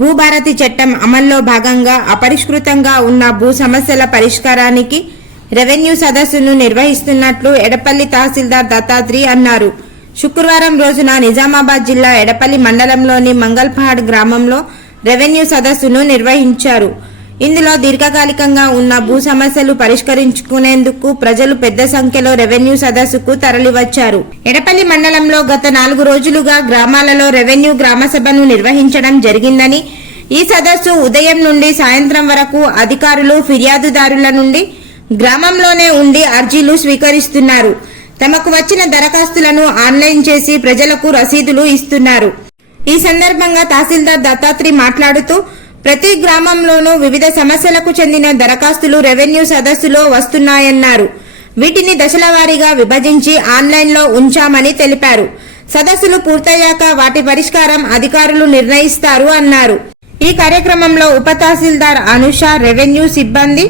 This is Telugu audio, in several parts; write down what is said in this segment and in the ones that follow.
భూభారతి చట్టం అమల్లో భాగంగా అపరిష్కృతంగా ఉన్న భూ సమస్యల పరిష్కారానికి రెవెన్యూ సదస్సును నిర్వహిస్తున్నట్లు ఎడపల్లి తహసీల్దార్ దత్తాత్రి అన్నారు. శుక్రవారం రోజున నిజామాబాద్ జిల్లా ఎడపల్లి మండలంలోని మంగల్పహాడ్ గ్రామంలో రెవెన్యూ సదస్సును నిర్వహించారు. ఇందులో దీర్ఘకాలికంగా ఉన్న భూ సమస్యలు పరిష్కరించుకునేందుకు ప్రజలు పెద్ద సంఖ్యలో రెవెన్యూ సదస్సుకు తరలివచ్చారు. ఎడపల్లి మండలంలో గత నాలుగు రోజులుగా గ్రామాలలో రెవెన్యూ గ్రామ సభను నిర్వహించడం జరిగిందని ఈ సదస్సు ఉదయం నుండి సాయంత్రం వరకు అధికారులు ఫిర్యాదుదారుల నుండి గ్రామంలోనే ఉండి అర్జీలు స్వీకరిస్తున్నారు. తమకు వచ్చిన దరఖాస్తులను ఆన్లైన్ చేసి ప్రజలకు రసీదులు ఇస్తున్నారు. ఈ సందర్భంగా తహసీల్దార్ దత్తాత్రి మాట్లాడుతూ ప్రతి గ్రామంలోనూ వివిధ సమస్యలకు చెందిన దరఖాస్తులు రెవెన్యూ సదస్సులో వస్తున్నాయన్నారు. వీటిని దశల వారీగా విభజించి ఆన్లైన్లో ఉంచామని తెలిపారు. సదస్సులు పూర్తయ్యాక వాటి పరిష్కారం అధికారులు నిర్ణయిస్తారు అన్నారు. ఈ కార్యక్రమంలో ఉప తహసీల్దార్ అనుష రెవెన్యూ సిబ్బంది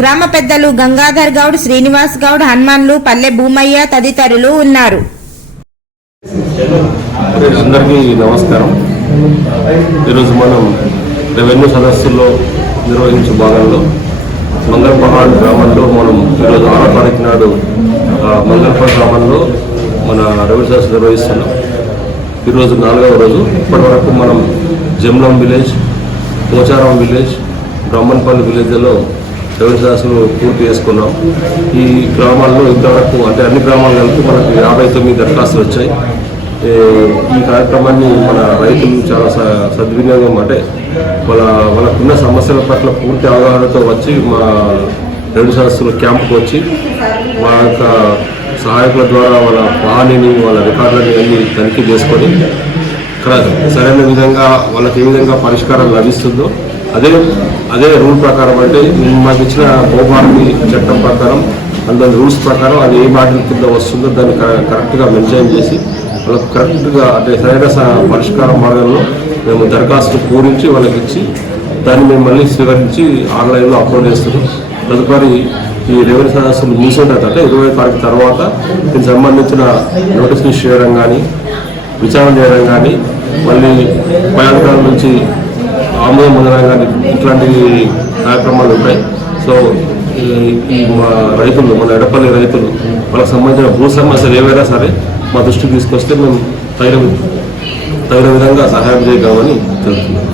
గ్రామ పెద్దలు గంగాధర్ గౌడ్ శ్రీనివాస్ గౌడ్ హనుమాన్లు పల్లె భూమయ్య తదితరులు ఉన్నారు. అందరికీ నమస్కారం. ఈరోజు మనం రెవెన్యూ సదస్సుల్లో నిర్వహించే భాగంలో మంగళపహాడ్ గ్రామంలో మనం ఈరోజు ఆరో తారీఖు నాడు ఆ, మంగళపహాడ్ గ్రామంలో మన రెవెన్యూ సదస్సు నిర్వహిస్తున్నాం. ఈరోజు నాలుగవ రోజు. ఇప్పటివరకు మనం జమ్లం విలేజ్ పోచారం విలేజ్ బ్రహ్మన్పల్లి విలేజ్లో రెవెన్యూ సదస్సును పూర్తి చేసుకున్నాం. ఈ గ్రామాల్లో ఇంతవరకు అంటే అన్ని గ్రామాలు కలిపి మనకి యాభై తొమ్మిది దరఖాస్తులు వచ్చాయి. ఈ కార్యక్రమాన్ని మన రైతులు చాలా స- సద్వినియోగం అంటే వాళ్ళ వాళ్ళకున్న సమస్యల పట్ల పూర్తి అవగాహనతో వచ్చి మా రెండు సదస్సుల క్యాంప్కి వచ్చి మా యొక్క సహాయకుల ద్వారా వాళ్ళ వాహనిని వాళ్ళ రికార్డులని అన్ని తనిఖీ చేసుకొని ఇక్కడ సరైన విధంగా వాళ్ళకి ఏ విధంగా పరిష్కారం లభిస్తుందో అదే అదే రూల్ ప్రకారం అంటే మాకు ఇచ్చిన భూభారతి చట్టం ప్రకారం అందులో రూల్స్ ప్రకారం అది ఏ బాటిల్ కింద వస్తుందో దాన్ని కరెక్ట్గా మెన్షన్ చేసి వాళ్ళకు కరెక్ట్గా అంటే సరైన స- పరిష్కార మార్గంలో మేము దరఖాస్తు పూరించి వాళ్ళకి ఇచ్చి దాన్ని మేము మళ్ళీ స్వీకరించి ఆన్లైన్లో అప్లోడ్ చేస్తున్నాం. తదుపరి ఈ రెవెన్యూ సదస్సులు ముగిసిన అంటే ఇరవై తారీఖు తర్వాత దీనికి సంబంధించిన నోటీసులు చేయడం కానీ విచారణ చేయడం కానీ మళ్ళీ ప్రయాణికాల నుంచి ఆమోదం పొందడం కానీ ఇట్లాంటి కార్యక్రమాలు ఉంటాయి. సో ఈ- ఈ మా రైతులు మన ఎడపల్లి రైతులు వాళ్ళకి సంబంధించిన భూ సమస్యలు ఏవైనా సరే మా దృష్టికి తీసుకొస్తే మేము తగిన తగిన విధంగా సహాయం చేయగలమని తెలుస్తున్నాం